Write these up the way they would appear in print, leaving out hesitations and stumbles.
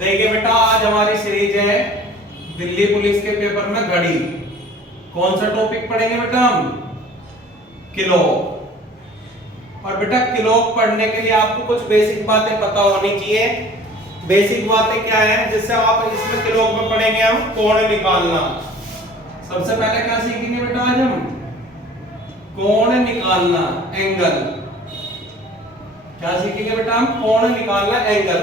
देखिए बेटा, आज हमारी सीरीज है दिल्ली पुलिस के पेपर में घड़ी। कौन सा टॉपिक पढ़ेंगे बेटा हम? क्लॉक। और बेटा क्लॉक पढ़ने के लिए आपको कुछ बेसिक बातें पता होनी चाहिए। बेसिक बातें क्या है जिससे आप इसमें क्लॉक में पढ़ेंगे हम कोण निकालना। सबसे पहले क्या सीखेंगे बेटा आज हम? कोण निकालना, एंगल। क्या सीखेंगे बेटा हम? कोण निकालना, एंगल।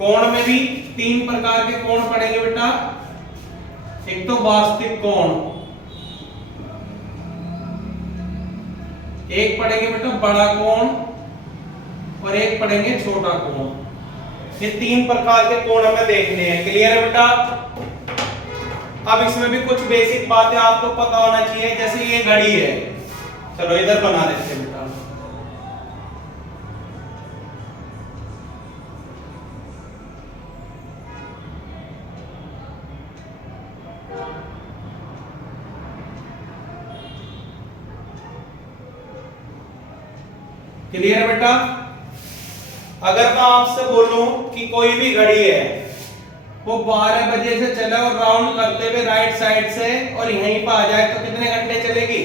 कोण में भी तीन प्रकार के कोण पढ़ेंगे बेटा। एक तो वास्तविक कोण, एक पढ़ेंगे बेटा बड़ा कोण, और एक पढ़ेंगे छोटा कोण। ये तीन प्रकार के कोण हमें देखने हैं। क्लियर है बेटा? अब इसमें भी कुछ बेसिक बातें आपको पता होना चाहिए। जैसे ये घड़ी है, चलो इधर बना देते हैं बेटा। क्लियर है बेटा? अगर मैं आपसे बोलूं कि कोई भी घड़ी है वो 12 बजे से चले और राउंड करते हुए राइट साइड से और यहीं पर आ जाए तो कितने घंटे चलेगी?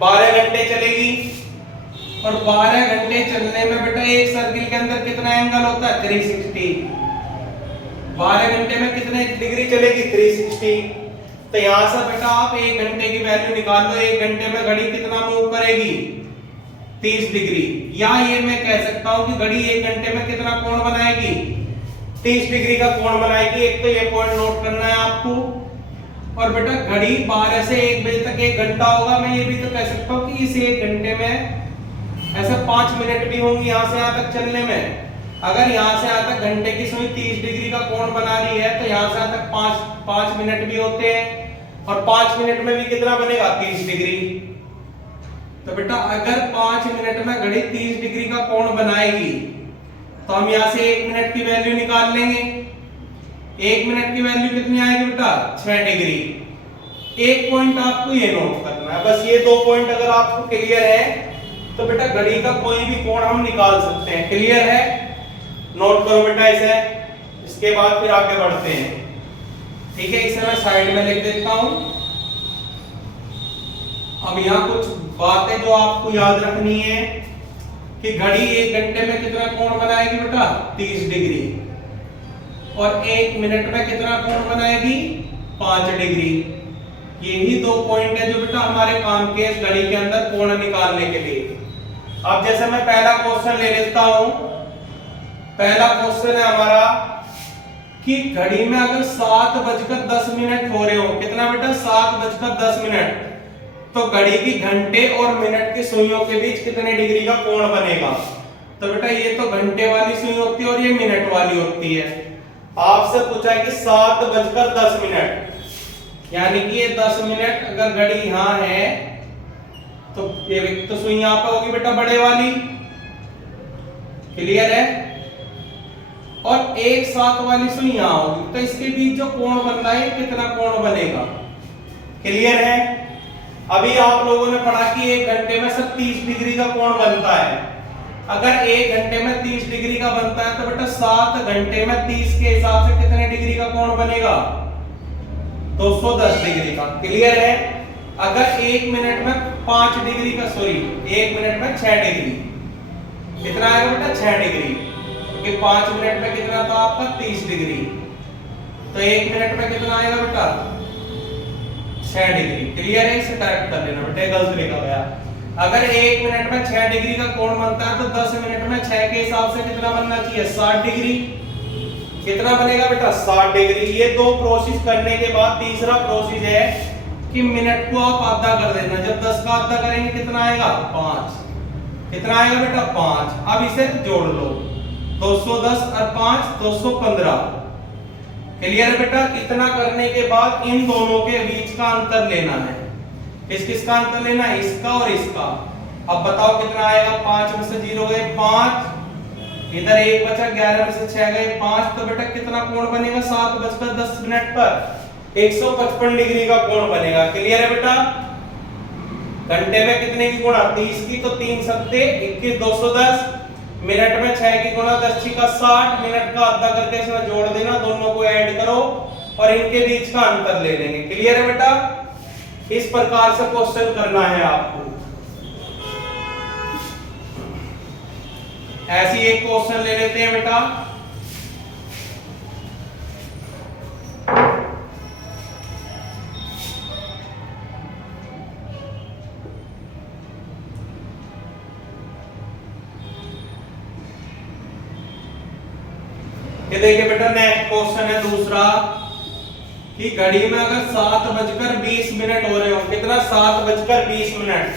12 घंटे चलेगी। और 12 घंटे चलने में बेटा एक सर्किल के अंदर कितना एंगल होता है? 360। 12 घंटे में कितने डिग्री चलेगी? 360। तो यहां से बेटा आप 1 घंटे की वैल्यू निकाल लो। 1 घंटे में घड़ी कितना मूव करेगी? 30 डिग्री। या ये मैं कह सकता हूं कि घड़ी 1 घंटे में कितना कोण बनाएगी? 30 डिग्री का कोण बनाएगी। एक तो ये पॉइंट नोट करना है आपको। और बेटा घड़ी 12 से 1 बजे तक 1 घंटा होगा। मैं ये भी तो कह सकता हूं कि इस 1 घंटे में ऐसे 5 मिनट भी होंगे यहां से यहां तक चलने में। अगर यहां से यहां तक घंटे की सुई 30 डिग्री का कोण बना रही है तो यहां से यहां तक 5 मिनट भी होते हैं। और 5 मिनट में भी कितना बनेगा? 30 डिग्री। तो बेटा अगर 5 मिनट में घड़ी 30 डिग्री का कोण बनाएगी तो हम यहां से 1 मिनट की वैल्यू निकाल लेंगे। 1 मिनट की वैल्यू कितनी आएगी बेटा? 6 डिग्री। एक पॉइंट आपको ये नोट करना है, बस ये 2 पॉइंट अगर आपको क्लियर है तो बेटा घड़ी का कोई भी कोण हम निकाल सकते हैं। क्लियर है? नोट करो बेटा इसे। इसके बाद फिर आगे बढ़ते हैं। ठीक है, इसे मैं साइड में लिख देता हूं। अब यहां कुछ बातें जो आपको याद रखनी है कि घड़ी 1 घंटे में कितना कोण बनाएगी बेटा? 30 डिग्री। और 1 मिनट में कितना कोण बनाएगी? 5 डिग्री। यही 2 पॉइंट है जो बेटा हमारे काम के इस घड़ी के अंदर कोण निकालने के लिए। अब जैसे मैं पहला क्वेश्चन ले लेता हूं। पहला क्वेश्चन है हमारा कि घड़ी में अगर 7:10 हो रहे हो, कितना बेटा? 7:10, तो घड़ी की घंटे और मिनट की सुइयों के बीच कितने डिग्री का कोण बनेगा? तो बेटा ये तो घंटे वाली सुई होती है और ये मिनट वाली होती है। आपसे पूछा है कि 7:10, यानी कि ये 10 मिनट अगर घड़ी यहां है तो ये तो सुई यहां पे होगी बेटा बड़े वाली। क्लियर है? और एक साथ वाली सुई यहां होगी, तो इसके बीच जो कोण बन रहा है कितना कोण बनेगा? क्लियर है? अभी आप लोगों ने पढ़ा कि 1 घंटे में सब 30 डिग्री का कोण बनता है। अगर 1 घंटे में 30 डिग्री का बनता है तो बेटा 7 घंटे में 30 के हिसाब से कितने डिग्री का कोण बनेगा? 210 डिग्री का। क्लियर है? अगर 1 मिनट में 5 डिग्री का, सॉरी 1 मिनट में 6 डिग्री, कितना आएगा बेटा? 6 डिग्री। क्योंकि 5 मिनट में कितना था आपका? 30 डिग्री। तो 1 मिनट में कितना आएगा बेटा? 6 डिग्री। क्लियर है? इसे करेक्ट कर लेना बेटा, गलत लिखा गया। अगर 1 मिनट में 6 डिग्री का कोण बनता है तो 10 मिनट में 6 के हिसाब से कितना बनना चाहिए? 60 डिग्री। कितना बनेगा बेटा? 60 डिग्री। ये 2 प्रोसेस करने के बाद तीसरा प्रोसेस है कि मिनट को आप आधा कर देना। जब 10 का आधा करेंगे कितना आएगा? 5। कितना आएगा बेटा? 5। अब इसे जोड़ लो। 210 और 5 215। क्लियर है बेटा? इतना करने के बाद इन दोनों के बीच का अंतर लेना है। किस किस का अंतर लेना है? इसका और इसका। अब बताओ कितना आएगा? 5 में से 0 गए 5, इधर 1 बचा, 11 में से 6 गए 5। तो बेटा कितना कोण बनेगा? 7:10 पर 155 डिग्री का कोण बनेगा। क्लियर है बेटा? घंटे में कितने की गुणा? 30 की, तो 3 सत्ते 21, 210। मिनट में 6 की गुणा 10 छिका 60, मिनट का आधा करके इसमें जोड़ देना, दोनों को ऐड करो और इनके बीच का अंतर ले लेंगे। क्लियर है बेटा? इस प्रकार से क्वेश्चन करना है आपको। ऐसी एक क्वेश्चन ले लेते हैं बेटा। ये देखिए बेटा, नेक्स्ट क्वेश्चन है दूसरा कि घड़ी में अगर 7:20 हो रहे हो, कितना 7:20,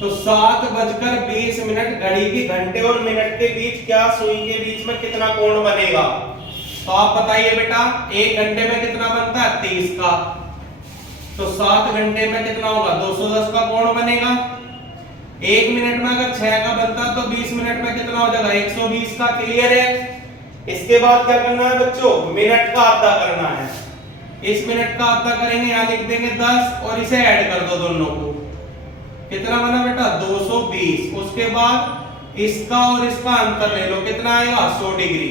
तो 7:20 घड़ी की घंटे और मिनट के बीच क्या सुई के बीच में कितना कोण बनेगा? तो आप बताइए बेटा, 1 घंटे में कितना बनता है? 30 का। तो 7 घंटे में कितना होगा? 210 का कोण बनेगा। 1 मिनट में अगर 6 का बनता तो 20 मिनट में कितना हो जाएगा? 120 का। क्लियर है? इसके बाद क्या करना है बच्चों? मिनट का आधा करना है। इस मिनट का आधा करेंगे, यहां लिख देंगे 10 और इसे ऐड कर दो दोनों को। कितना बना बेटा? 220। उसके बाद इसका और इसका अंतर ले लो, कितना आएगा? 100 डिग्री।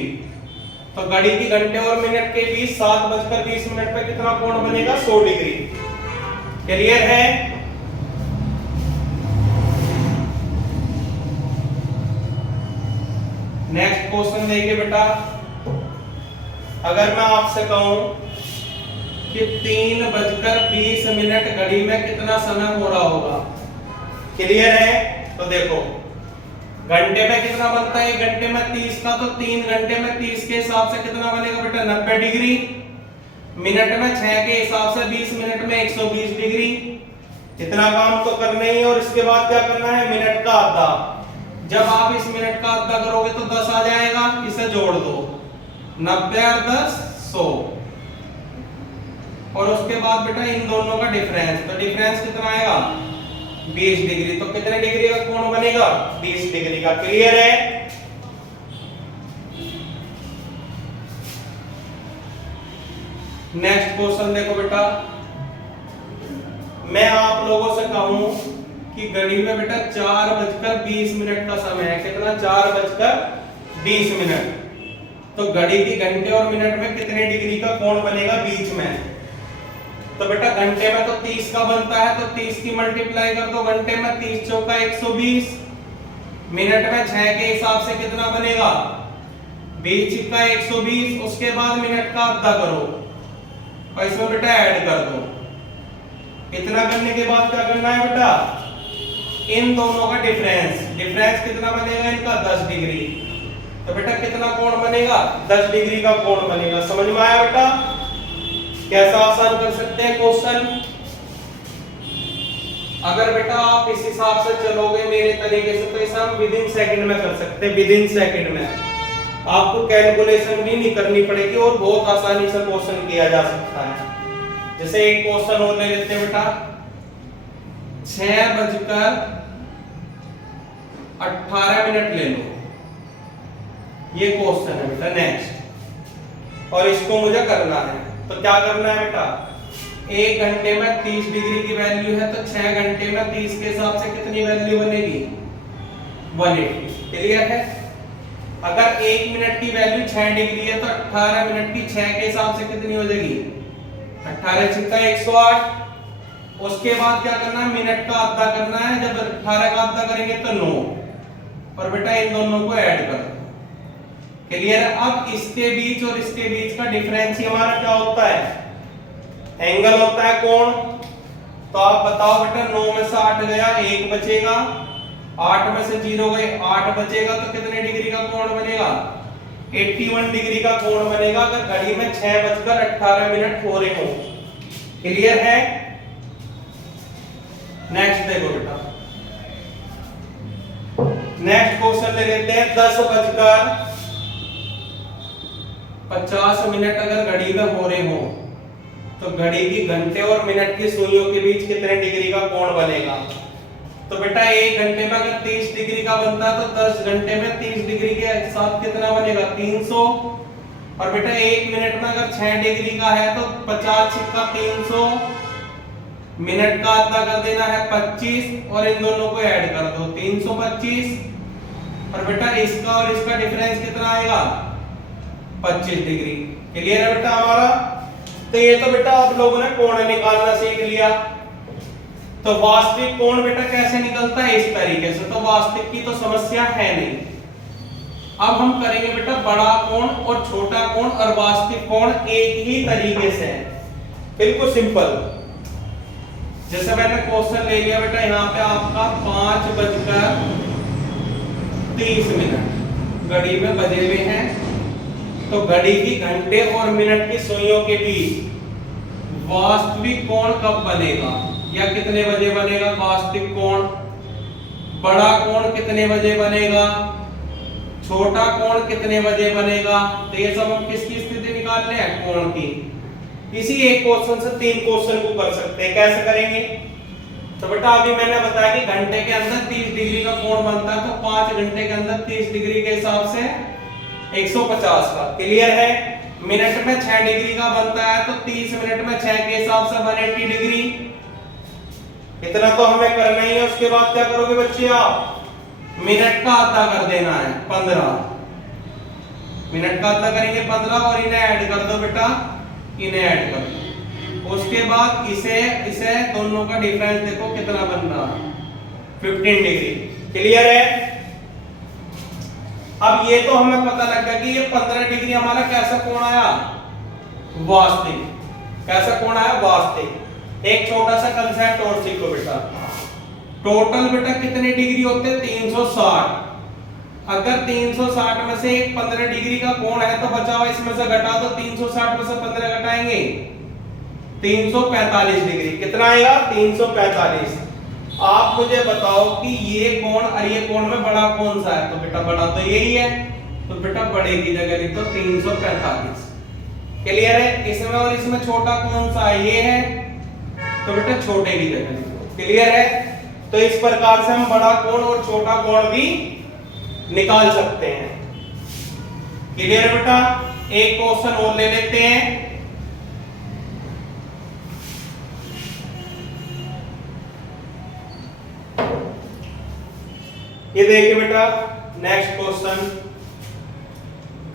तो घड़ी की घंटे और मिनट के बीच 7:20 पे कितना कोण बनेगा? 100 डिग्री। क्लियर है? नेक्स्ट क्वेश्चन देखिए बेटा, अगर मैं आपसे कहूं कि 3:20 घड़ी में कितना समय हो रहा होगा? क्लियर है? तो देखो, घंटे में कितना बनता है? 1 घंटे में 30 का, तो 3 घंटे में 30 के हिसाब से कितना बनेगा बेटा? 90 डिग्री। मिनट में 6 के हिसाब से 20 मिनट में 120 डिग्री। इतना काम तो करना ही है। और इसके बाद क्या करना है? मिनट का आधा। जब आप इस मिनट का आधा करोगे तो 10 आ जाएगा, इसे जोड़ दो। 90 और 10 100। और उसके बाद बेटा इन दोनों का डिफरेंस, तो डिफरेंस कितना आएगा? 20 डिग्री। तो कितने डिग्री का कोण बनेगा? 20 डिग्री का। क्लियर है? नेक्स्ट क्वेश्चन देखो बेटा, मैं आप लोगों से कहूं कि घड़ी में बेटा 4:20 का समय है। कितना? 4:20। तो घड़ी की घंटे और मिनट में कितने डिग्री का कोण बनेगा बीच में? तो बेटा घंटे में तो 30 का बनता है, तो 30 की मल्टीप्लाई कर दो घंटे में। 30 चौका 120। मिनट में 6 के हिसाब से कितना बनेगा? 20 छिक्का 120। उसके बाद मिनट का आधा करो और इसमें बेटा ऐड कर दो। इतना करने के बाद क्या करना है बेटा? इन दोनों का डिफरेंस कितना बनेगा इनका? 10 डिग्री। तो बेटा कितना कोण बनेगा? 10 डिग्री का कोण बनेगा। समझ में आया बेटा? कैसा आसान कर सकते हैं क्वेश्चन? अगर बेटा आप इस हिसाब से चलोगे मेरे तरीके से, तो इसे हम विद इन सेकंड में कर सकते हैं। विद इन सेकंड में आपको कैलकुलेशन भी नहीं करनी पड़ेगी और बहुत आसानी से क्वेश्चन किया जा सकता है। जैसे एक क्वेश्चन और ले लेते हैं बेटा, 6:18 ले लो। ये क्वेश्चन है बेटा नेक्स्ट, और इसको मुझे करना है। तो क्या करना है बेटा? 1 घंटे में 30 डिग्री की वैल्यू है, तो 6 घंटे में 30 के हिसाब से कितनी वैल्यू बनेगी? 180। क्लियर है? अगर 1 मिनट की वैल्यू 6 डिग्री है, तो 18 मिनट की 6 के हिसाब से कितनी हो जाएगी? 18 छिक्का 108। उसके बाद क्या करना है? मिनट का आधा करना है। जब 18 का आधा करेंगे तो 9, और बेटा इन दोनों को ऐड कर दो। क्लियर है? अब इसके बीच और इसके बीच का डिफरेंस ही हमारा क्या होता है? एंगल होता है, कोण। तो आप बताओ बेटा, 9 में से 8 गया, 1 बचेगा। 8 में से 0 गए, 8 बचेगा। तो कितने डिग्री का कोण बनेगा? 81 डिग्री का कोण बनेगा अगर घड़ी में 6:18 हो रहे हो। क्लियर है? नेक्स्ट देखो बेटा, नेक्स्ट क्वेश्चन ले लेते हैं। 10:50 अगर घड़ी में हो रहे हो, तो घड़ी की घंटे और मिनट की सुइयों के बीच कितने डिग्री का कोण बनेगा? तो बेटा 1 घंटे में अगर 30 डिग्री का बनता है, तो 10 घंटे में 30 डिग्री के साथ कितना बनेगा? 300। और बेटा 1 मिनट में अगर 6 डिग्री का है, तो 50 छिक्का 300। मिनट का आधा कर देना है 25, और इन दोनों को ऐड कर दो। 325 और बेटा इसका और इसका डिफरेंस कितना आएगा 25 डिग्री। क्लियर है बेटा हमारा। तो ये तो बेटा आप लोगों ने कोण निकालना सीख लिया। तो वास्तविक कोण बेटा कैसे निकलता है इस तरीके से, तो वास्तविक की तो समस्या है नहीं। अब हम करेंगे बेटा बड़ा कोण और छोटा कोण और वास्तविक कोण एक ही तरीके से है, बिल्कुल सिंपल। जैसे मैंने क्वेश्चन ले लिया बेटा यहाँ पे आपका 5:30 घड़ी में बजे हुए हैं, तो घड़ी की घंटे और मिनट की सुइयों के बीच वास्तविक कोण कब बनेगा या कितने बजे बनेगा वास्तविक कोण, बड़ा कोण कितने बजे बनेगा, छोटा कोण कितने बजे बनेगा। तो ये सब हम किसकी स्थिति निकाल रहे हैं कोण की। इसी एक क्वेश्चन से 3 क्वेश्चन को कर सकते हैं। कैसे करेंगे, तो बेटा अभी मैंने बताया कि घंटे के अंदर 30 डिग्री का कोण बनता है, तो 5 घंटे के अंदर 30 डिग्री के हिसाब से 150 का। क्लियर है। मिनट में 6 डिग्री का बनता है, तो 30 मिनट में 6 के हिसाब से 180 डिग्री। इतना तो हमें करना ही है। उसके बाद क्या करोगे बच्चे आप, मिनट का आधा कर देना है 15, मिनट का आधा करेंगे 15 और इन्हें ऐड कर दो बेटा, इन्हें ऐड कर दो। उसके बाद इसे दोनों का डिफरेंस देखो कितना बन रहा है 15 डिग्री। क्लियर है। अब ये तो हमें पता लग गया कि ये 15 डिग्री हमारा कैसा कोण आया वास्तविक, कैसा कोण आया वास्तविक। एक छोटा सा कंसेप्ट और सीखो बेटा, टोटल बेटा कितने डिग्री होते हैं 360। अगर 360 में से एक 15 डिग्री का कोण है तो बचा हुआ इसमें से घटा दो, 360 में से 15 घटाएंगे 345 डिग्री। कितना आएगा 345। आप मुझे बताओ कि ये कोण और ये कोण में बड़ा कौन सा है, तो बेटा बड़ा तो यही है, तो बेटा बड़े की जगह लिख दो 345। क्लियर है। इसमें और इसमें छोटा कौन सा है, ये है, तो बेटा छोटे की जगह लिख दो। क्लियर है। तो इस प्रकार से हम बड़ा कोण और छोटा कोण भी निकाल सकते हैं। क्लियर है बेटा। एक क्वेश्चन और ले लेते हैं। ये देखिए बेटा नेक्स्ट क्वेश्चन,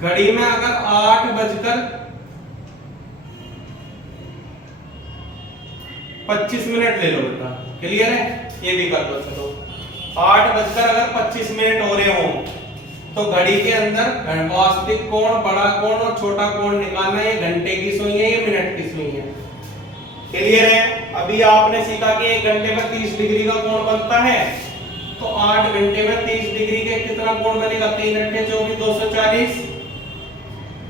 घड़ी में अगर 8:25 ले लो बेटा। क्लियर है। ये भी कर दो। चलो 8:25 हो रहे हो, तो घड़ी के अंदर वास्तविक कोण, बड़ा कोण और छोटा कोण निकालना है। ये घंटे की सुई है, ये मिनट की सुई है। क्लियर है। अभी आपने सीखा कि 1 घंटे में 30 डिग्री का कोण बनता है, तो 8 घंटे में 30 डिग्री के कितना कोण बनेगा 3 घंटे 24 240।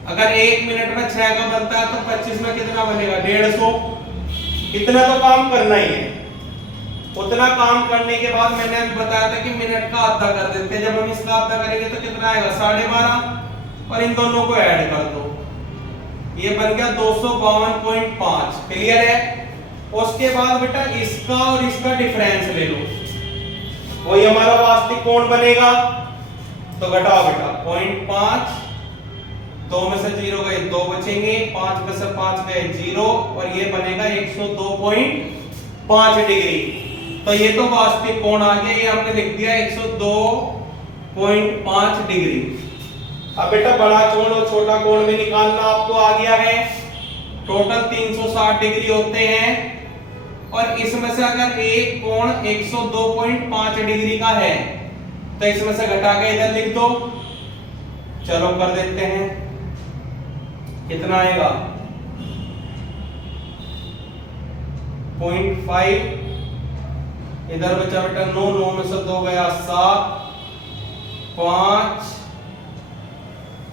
अगर 1 मिनट में 6 का बनता है तो 25 में कितना बनेगा 150। इतना तो काम करना ही है। उतना काम करने के बाद मैंने बताया था कि मिनट का आधा कर देते हैं। जब हम इसका आधा करेंगे तो कितना आएगा 12.5 और इन दोनों को ऐड कर दो, ये बन गया 252.5। क्लियर है। उसके बाद बेटा इसका और इसका डिफरेंस ले लो, वही हमारा वास्तविक कोण बनेगा। तो घटाओ बेटा 0.5, 2 में से 0 गए 2 बचेंगे, 5 में से 5 गए 0 और ये बनेगा 102.5 डिग्री। तो ये तो वास्तविक कोण आ गया, ये हमने लिख दिया 102.5 डिग्री। अब बेटा बड़ा कोण और छोटा कोण भी निकालना आपको आ गया है। टोटल 360 डिग्री होते हैं और इसमें से अगर एक कोण 102.5 डिग्री का है तो इसमें से घटा के इधर लिख दो। चलो कर देते हैं, कितना आएगा 0.5, इधर बचा बेटा 9, 9 में से 2 गया 7, 5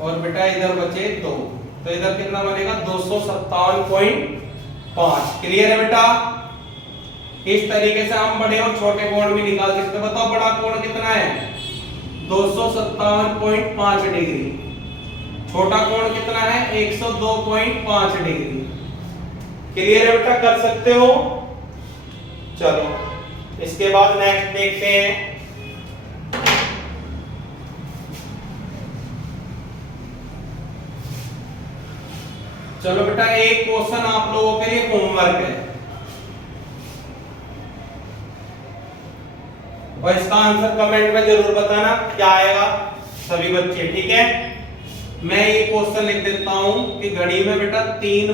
और बेटा इधर बचे 2, तो इधर कितना बनेगा 257.5। क्लियर है बेटा। इस तरीके से हम बड़े और छोटे कोण भी निकाल सकते हैं। बताओ बड़ा कोण कितना है 257.5 डिग्री, छोटा कोण कितना है 102.5 डिग्री। क्लियर है बेटा, कर सकते हो। चलो इसके बाद नेक्स्ट देखते हैं। चलो बेटा एक क्वेश्चन आप लोगों के लिए होमवर्क है और इसका आंसर कमेंट में जरूर बताना क्या आएगा सभी बच्चे, ठीक है। मैं ये क्वेश्चन लिख देता हूं कि घड़ी में बेटा 3:20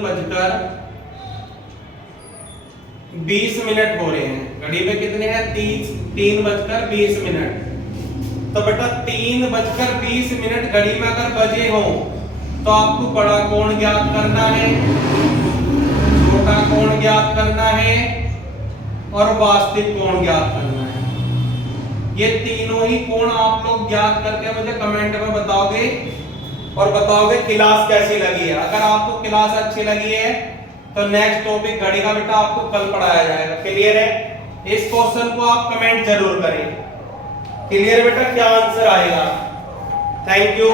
हो रहे हैं। घड़ी में कितने हैं? 3:20। तो बेटा 3:20 घड़ी में अगर बजे हो तो आपको बड़ा कोण ज्ञात करना है, छोटा कोण ज्ञात करना है और वास्तविक कोण ज्ञात करना है। ये तीनों ही कोण आप लोग ज्ञात करके मुझे कमेंट में बताओगे और बताओगे क्लास कैसी लगी है। अगर आपको क्लास अच्छी लगी है तो नेक्स्ट टॉपिक घड़ी का बेटा आपको कल पढ़ाया जाएगा। क्लियर है? इस क्वेश्चन को आप कमेंट जरूर करें। क्लियर बेटा? क्या आंसर आएगा? Thank you.